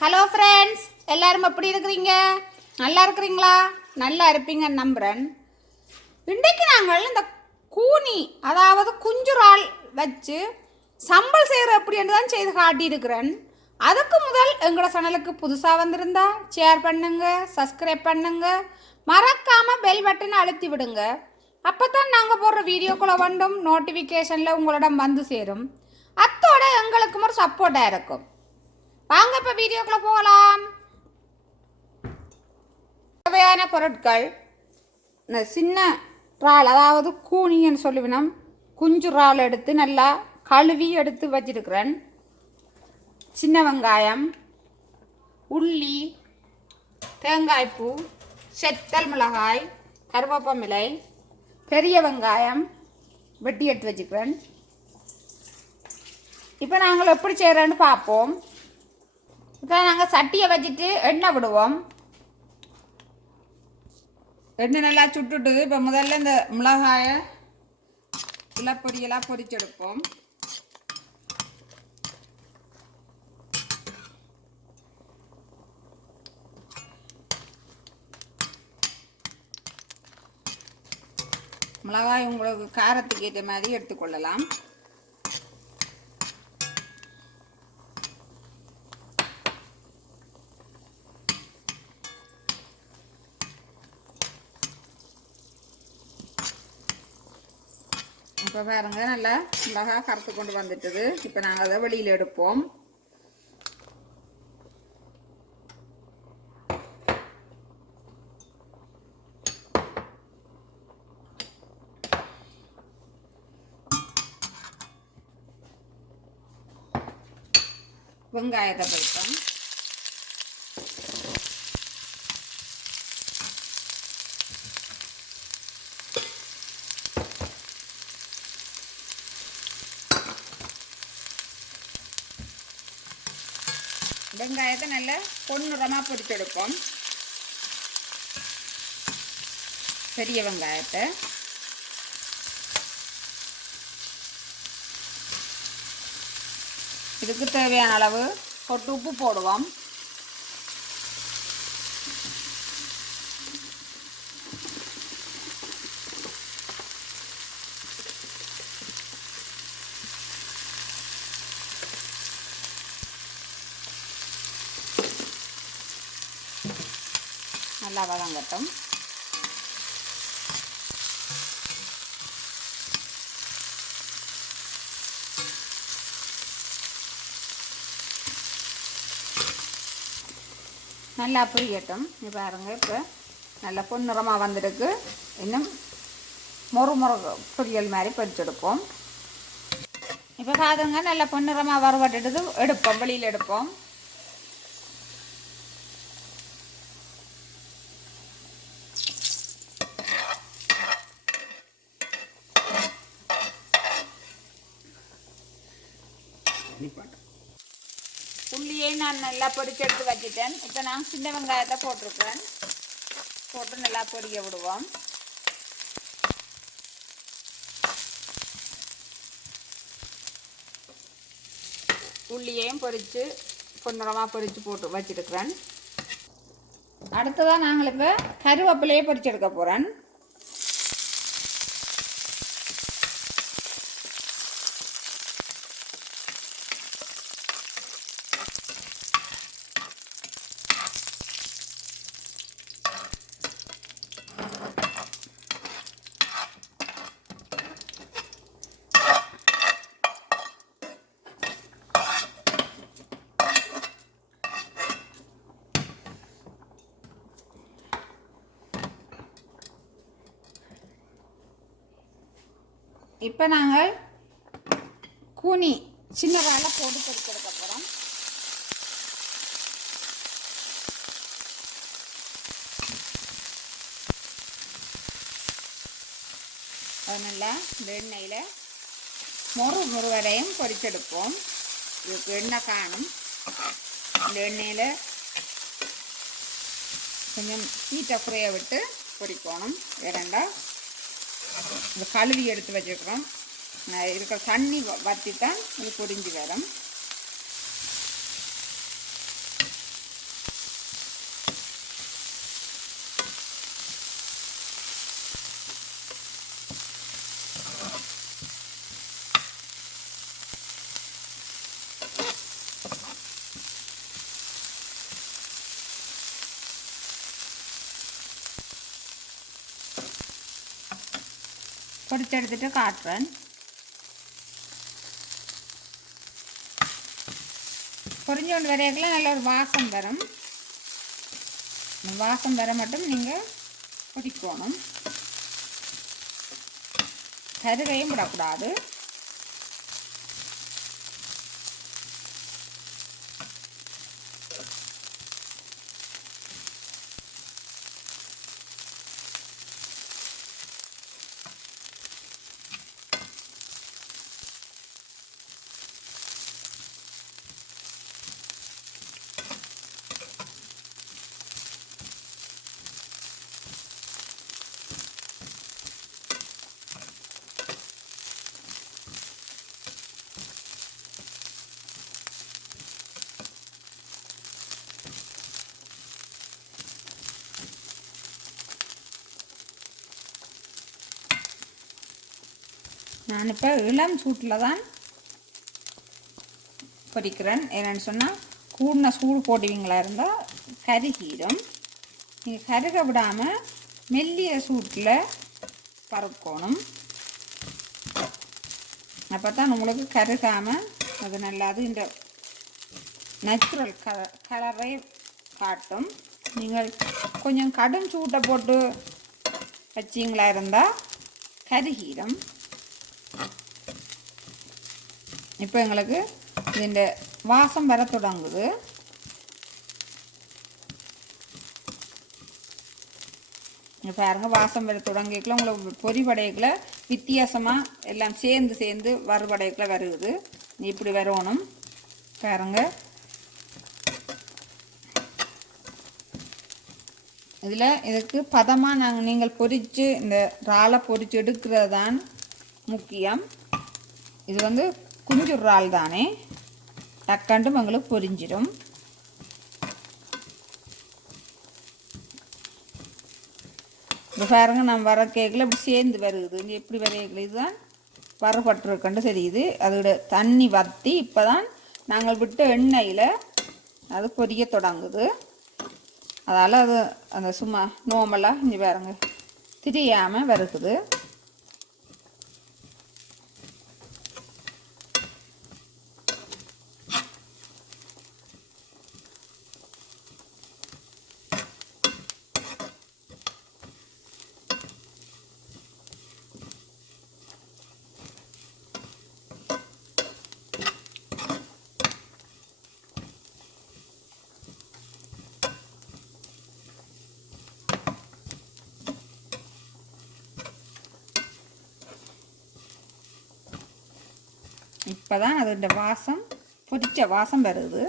Hello friends எல்லாரும் எப்படி இருக்கிறீங்க? நல்லா இருக்கிறீங்களா? நல்லா இருப்பீங்க நம்புகிறேன் இன்றைக்கு நாங்கள் இந்த கூனி அதாவது குஞ்சுரால் வச்சு சம்பல் செய்கிற எப்படின்னு தான் செய்து காட்டியிருக்கிறேன். அதுக்கு முதல் எங்களோட சேனலுக்கு புதுசாக வந்திருந்தா ஷேர் பண்ணுங்க சப்ஸ்கிரைப் பண்ணுங்க. மறக்காமல் பெல் பட்டனை அழுத்தி விடுங்க. அப்போ தான் நாங்கள் போடுற வீடியோக்குள்ளே வந்தும் நோட்டிஃபிகேஷனில் உங்களிடம் வந்து சேரும். அத்தோட எங்களுக்கும் ஒரு சப்போர்ட்டாக இருக்கும். வாங்க இப்போ வீடியோக்குள்ளே போகலாம். தேவையான பொருட்கள் இந்த சின்ன இறால் அதாவது கூனின்னு சொல்லுவினம். குஞ்சு இறால் எடுத்து நல்லா கழுவி எடுத்து வச்சிருக்கிறேன். சின்ன வெங்காயம் உள்ளி தேங்காய்ப்பூ செத்தல் மிளகாய் கருவேப்பமிலை பெரிய வெங்காயம் வெட்டி எடுத்து வச்சுக்கிறேன் இப்போ நாங்கள் எப்படி செய்கிறோன்னு பார்ப்போம். இப்போ நாங்கள் சட்டியை வச்சுட்டு எண்ணெய் விடுவோம். எண்ணெய் நல்லா சுட்டுட்டுது. இப்போ முதல்ல இந்த மிளகாயை இலப்பொடியெல்லாம் பொரிச்செடுப்போம். மிளகாய் உங்களுக்கு காரத்துக்கு ஏற்ற மாதிரி எடுத்துக்கொள்ளலாம். இப்போ பாருங்கள் நல்லா மிளகாய் கறுத்து கொண்டு வந்துட்டுது. இப்போ நாங்கள் அதை வெளியில் எடுப்போம். வெங்காயத்தை பறிப்போம். வெங்காயத்தை நல்லா பொன்னிறமாக பொரிச்செடுப்போம். பெரிய வெங்காயத்தை. இதுக்கு தேவையான அளவு பொட்டு உப்பு போடுவோம். நல்லா வதங்கட்டும். நல்லா புரியட்டும். இப்போ பாருங்கள் இப்போ நல்ல பொன்னிறமாக வந்திருக்கு. இன்னும் மொறு மொறு பொரியல் மாதிரி பொரிச்செடுப்போம். இப்போ பாருங்க நல்ல பொன்னிறமாக வறுவட்டுட்டு எடுப்போம் வெளியில் எடுப்போம். நான் நல்லா பொடிச்சு எடுத்து வச்சுட்டேன். இப்போ நான் சின்ன வெங்காயத்தை போட்டிருக்கிறேன். போட்டு நல்லா பொடிக்க விடுவோம். உள்ளியையும் பொரித்து பொன்னிறமாக பொறித்து போட்டு வச்சிருக்கிறேன். அடுத்ததாக நாங்கள் இப்போ கருவேப்பிலையே பொறிச்செடுக்க எடுக்க போகிறேன் இப்போ நாங்கள் கூனி சின்ன போட்டு பொறிச்செடுக்க போகிறோம் அது நல்லா வெண்ணெயில் எண்ணெயில் மொறு மொறு வரையும் இதுக்கு எண்ணெய் காணும் இந்த எண்ணெயில் கொஞ்சம் ஹீட்டை குறைய விட்டு பொறிக்கணும் வேறண்டா இந்த கழுவி எடுத்து வச்சுருக்கிறோம். இருக்கிற தண்ணி வ- தான் இது பொரிஞ்சு வரும். பொரிச்செடுத்துட்டு காட்டுறேன். பொறிஞ்சு கொண்டு வரையக்குள்ள நல்ல ஒரு வாசம் வரும். வாசம் வர மட்டும் நீங்கள் பொரிக்கணும் கருகையும் விடக்கூடாது நான் இப்போ இளம் சூட்டில் தான் பொரிக்கிறேன் என்னென்னு சொன்னால் கூடின சூடு போடுவீங்களா இருந்தால் கருகிடும் நீங்கள் கருக விடாமல் மெல்லிய சூட்டில் பறக்கணும் அப்போ தான் உங்களுக்கு கருகாமல் அது நல்லாது. இந்த நேச்சுரல் க கலரை காட்டும். நீங்கள் கொஞ்சம் கடும் சூட்டை போட்டு வச்சிங்களா இருந்தால் கருகீரம். இப்போ எங்களுக்கு ഇതിൻ്റെ வாசம் வர தொடங்குது இங்க பாருங்க வாசம் வர தொடங்கிக்கல உங்களுக்கு பொரிவடையக்கில் வித்தியாசமாக எல்லாம் சேர்ந்து சேர்ந்து வறுவடையக்கில் வருகுது இப்படி வரணும் பாருங்க இதில் இதுக்கு பதமாக நாங்கள் நீங்கள் பொரித்து இந்த இறாலை பொரித்து எடுக்கிறது தான் முக்கியம் இது வந்து குஞ்சுறால் தானே டக்காண்டும் எங்களுக்கு பொரிஞ்சிடும் இப்போ பாருங்க நம்ம வர கேக்கில் இப்படி சேர்ந்து வருகுது இங்க எப்படி வரையக்கில் இதுதான் வரப்பட்டிருக்கண்டு தெரியுது அதோட தண்ணி வற்றி இப்போ தான் நாங்கள் விட்ட எண்ணெயில் அது பொரிய தொடங்குது அதால் அது அந்த சும்மா நோமலாக இங்கே பாருங்க திரியாமல் வருகுது இப்போ தான் அதோட வாசம் பொரிச்ச வாசம் வருது.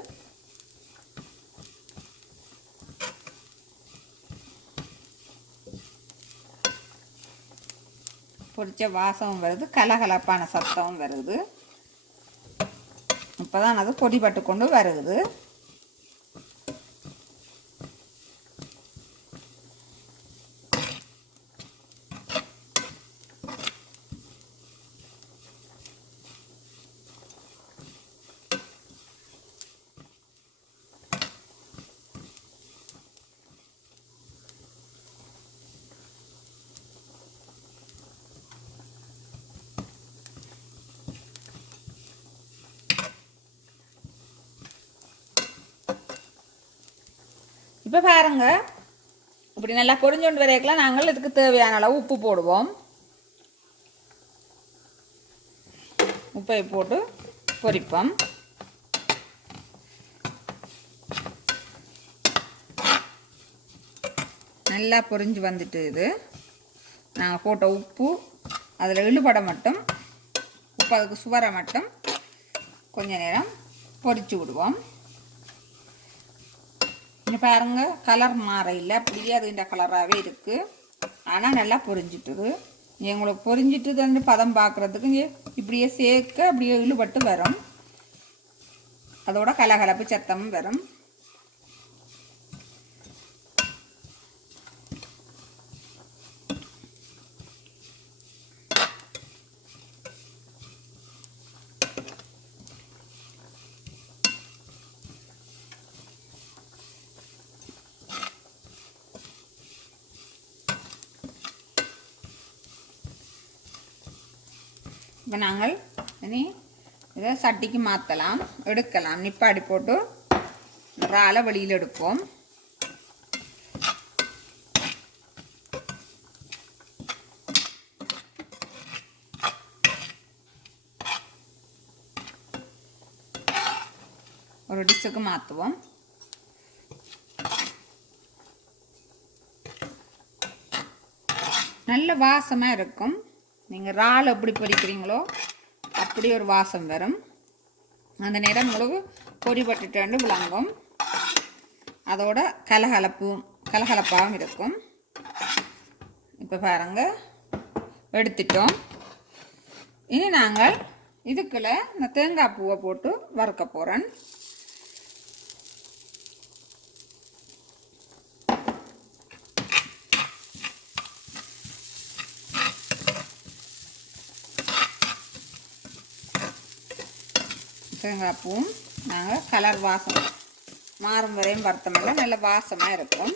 பொரிச்ச வாசமும் வருது கலகலப்பான சத்தமும் வருது. இப்போ தான் அது பொடிபட்டு கொண்டு வருது. இப்போ பாருங்க. இப்படி நல்லா பொரிஞ்சோண்டு வரைக்கலாம் நாங்கள் இதுக்கு தேவையான அளவு உப்பு போடுவோம். உப்பை போட்டு பொரிப்போம். நல்லா பொரிஞ்சு வந்துட்டு இது. நாங்கள் போட்ட உப்பு அதில் இழுபட மட்டும் உப்பு அதுக்கு சுவர மட்டும் கொஞ்ச நேரம் பொரிச்சு விடுவோம். இங்கே பாருங்க கலர் மாறையில் இல்லை அப்படியே அது இந்த கலராகவே இருக்குது ஆனால் நல்லா பொரிஞ்சிட்டுது. எங்களுக்கு பொரிஞ்சிட்டு வந்து பதம் பார்க்குறதுக்கு இப்படியே சேர்க்க அப்படியே இழுபட்டு வரும். அதோட கலகலப்பு சத்தமும் வரும். இப்போ நாங்கள் இனி இதை சட்டிக்கு மாற்றலாம் எடுக்கலாம். நிப்பாடி போட்டு இறாலை வெளியில் எடுப்போம். ஒரு டிஷ்ஷுக்கு மாற்றுவோம். நல்ல வாசமாக இருக்கும். நீங்கள் இறால் எப்படி பொரிக்கிறீங்களோ அப்படி ஒரு வாசம் வரும். அந்த நேரம் முழு பொரிபட்டுட்டு விளங்கும். அதோட கலகலப்பும் கலகலப்பாகவும் இருக்கும். இப்போ பாருங்க. எடுத்துட்டோம். இனி நாங்கள் இதுக்குள்ளே இந்த தேங்காய் பூவை போட்டு வறுக்க போகிறேன் தேங்காய் பூவும். நாங்கள் கலர் வாசம். மாறும் வரையும் வறுத்தமில்ல நல்ல வாசமாக இருக்கும்.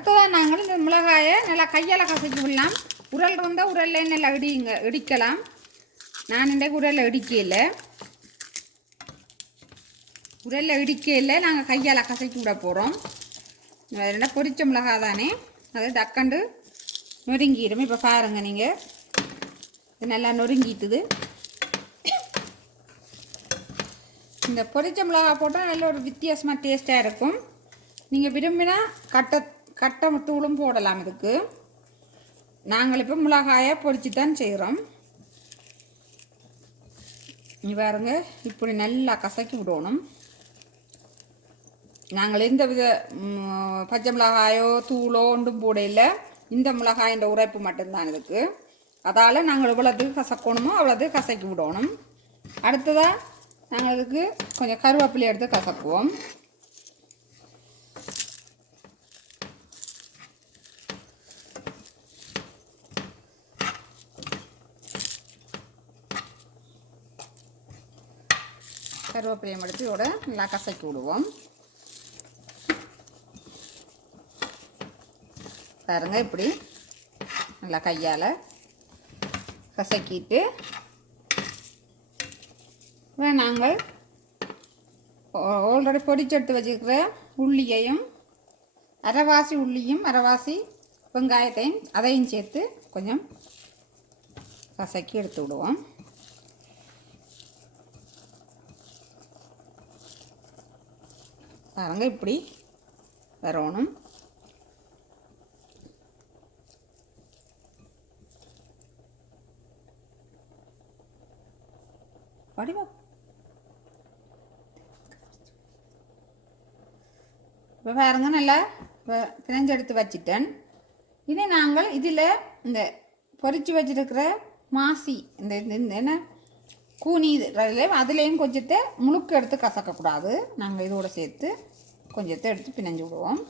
அடுத்ததாக நாங்கள் இந்த மிளகாயை நல்லா கையால் கசக்கி விடலாம். உரல் இருந்தால் உரல்ல நல்லா இடிங்க இடிக்கலாம். நான் இன்றைக்கு உரலில் இடிக்கல. உரலில் இடிக்கல நாங்கள் கையால் கசக்கி விட போகிறோம் என்ன பொரிச்ச மிளகா தானே அது டக்கண்டு நொறுங்கிடும். இப்போ பாருங்கள் நீங்கள் இது நல்லா நொறுங்கிட்டுது. இந்த பொரிச்ச மிளகா போட்டால் நல்ல ஒரு வித்தியாசமாக டேஸ்ட்டாக இருக்கும். நீங்கள் விரும்பினா கட்ட கட்டை தூளும் போடலாம் இதுக்கு. நாங்கள் இப்போ மிளகாயை பொரிச்சு தான் செய்கிறோம் நீ பாருங்க இப்படி நல்லா கசக்கி விடணும். நாங்கள் எந்த வித பச்சை மிளகாயோ தூளோ ஒன்றும் போடையில் இந்த மிளகாயின் உரைப்பு மட்டும்தான் இதுக்கு. அதால் நாங்கள் எவ்வளோத்துக்கு கசக்கணுமோ அவ்வளோத்துக்கு கசக்கி விடணும். அடுத்ததாக நாங்கள் இதுக்கு கொஞ்சம் கருவேப்பிலை எடுத்து கசக்குவோம். கருவேப்பிலையும் எடுத்து இதோட நல்லா கசக்கி விடுவோம். பாருங்க இப்படி நல்லா கையால் கசக்கிட்டு இப்போ நாங்கள் ஆல்ரெடி பொடிச்செடுத்து வச்சுருக்கிற உள்ளியையும் அரைவாசி உள்ளியும் அரைவாசி வெங்காயத்தையும் அதையும் சேர்த்து கொஞ்சம் கசக்கி எடுத்து விடுவோம். பாருங்க இப்படி வரணும். படிவா இப்போ பாருங்க நல்லா இப்போ பிணைஞ்செடுத்து வச்சிட்டேன். இனி நாங்கள் இதில் இந்த பொரிச்சு வச்சிருக்கிற மாசி இந்த இந்த என்ன? கூனி இது அதுலேயும் கொஞ்சத்தை முழுக்க எடுத்து கசக்கக்கூடாது. நாங்கள் இதோட சேர்த்து கொஞ்சத்தை எடுத்து பிணைஞ்சு விடுவோம்.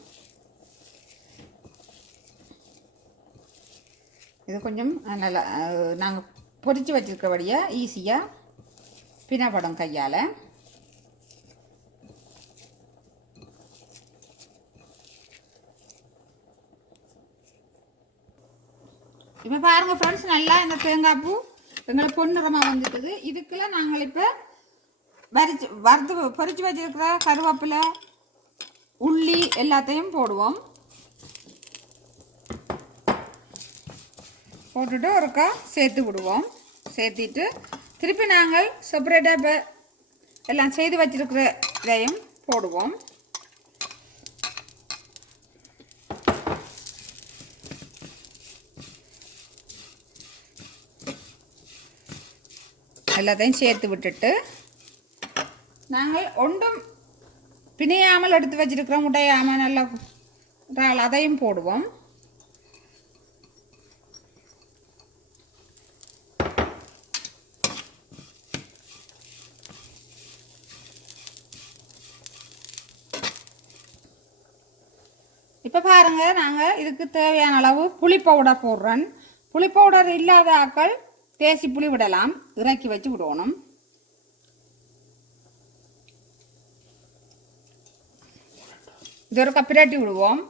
இது கொஞ்சம் நல்லா நாங்கள் பொறிச்சு வச்சிருக்கிறபடியாக ஈஸியாக பிணப்படும் கையால். இப்போ பாருங்கள் ஃப்ரெண்ட்ஸ் நல்லா இந்த தேங்காய் பூ எங்களுக்கு பொன்னிறமாக வந்துட்டது. இதுக்குள்ள நாங்கள் இப்போ வரிச்சு வறுத்து பொரிச்சு வச்சிருக்கிற கருவேப்பிலை உள்ளி எல்லாத்தையும் போடுவோம். போட்டுட்டு ஒருக்கா சேர்த்து விடுவோம். சேர்த்திட்டு திருப்பி நாங்கள் செப்பரேட்டாக இப்போ எல்லாம் செய்து வச்சிருக்கிற இதையும் போடுவோம். எல்லாத்தையும் சேர்த்து விட்டுட்டு நாங்கள் ஒன்றும் பிணையாமல் எடுத்து வச்சுருக்கிறோம். உடையாமல் நல்லா அதையும் போடுவோம். இப்போ பாருங்கள் நாங்கள் இதுக்கு தேவையான அளவு புளி பவுடர் போடுறேன் புளி பவுடர் இல்லாத ஆக்கள் தேசி புளி விடலாம். இறக்கி வச்சு விடணும். இது ஒரு கப்பிராட்டி விடுவோம்.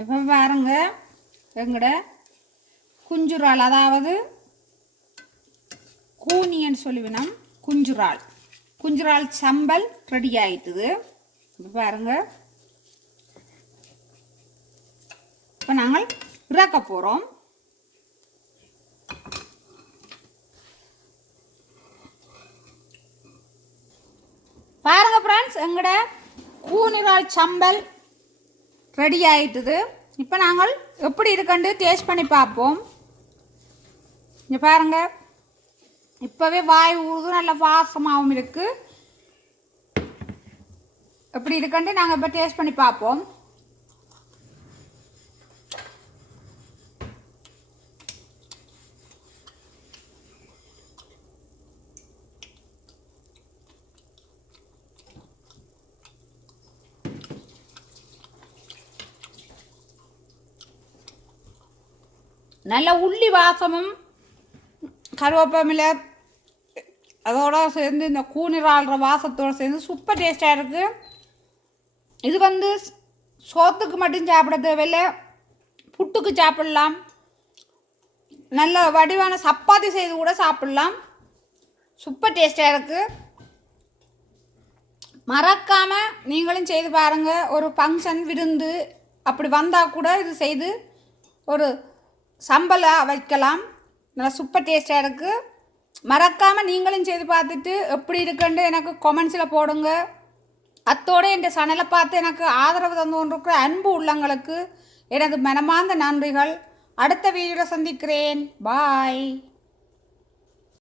இப்போ பாருங்க எங்கட குஞ்சுறால் அதாவது கூனியன்னு சொல்லுவினோம் குஞ்சுறால். குஞ்சுறால் சம்பல் ரெடி ஆயிட்டுது. இப்போ பாருங்க. இப்போ நாங்கள் இறக்க போகிறோம் பாருங்க ஃப்ரெண்ட்ஸ் எங்கட கூனிரால் சம்பல் ரெடி ஆயிட்டுது. இப்போ நாங்கள் எப்படி இருக்குன்னு டேஸ்ட் பண்ணி பார்ப்போம். இங்கே பாருங்கள் இப்போவே வாய் ஊறுது நல்ல வாசமாகவும் இருக்கு. எப்படி இருக்கண்டு நாங்கள் இப்போ டேஸ்ட் பண்ணி பார்ப்போம். நல்ல உள்ளி வாசமும் கருவேப்பமில்லை அதோட சேர்ந்து இந்த கூனிராள்ற வாசத்தோடு சேர்ந்து சூப்பர் டேஸ்ட்டாக இருக்குது இது வந்து சோத்துக்கு மட்டும் சாப்பிட தேவையில்லை புட்டுக்கு சாப்பிடலாம். நல்ல வடிவான சப்பாத்தி செய்து கூட சாப்பிடலாம். சூப்பர் டேஸ்ட்டாக இருக்குது மறக்காமல் நீங்களும் செய்து பாருங்கள் ஒரு ஃபங்க்ஷன் விருந்து அப்படி வந்தால் கூட இது செய்து ஒரு சம்பலை வைக்கலாம். நல்லா சூப்பர் டேஸ்ட்டாக இருக்குது மறக்காமல் நீங்களும் செய்து பார்த்துட்டு எப்படி இருக்குன்னு எனக்கு கொமெண்ட்ஸில் போடுங்க. அத்தோடு என் சேனலை பார்த்து எனக்கு ஆதரவு தந்து கொண்டிருக்கிற அன்பு உள்ளங்களுக்கு எனது மனமார்ந்த நன்றிகள். அடுத்த வீடியோவில் சந்திக்கிறேன். பாய்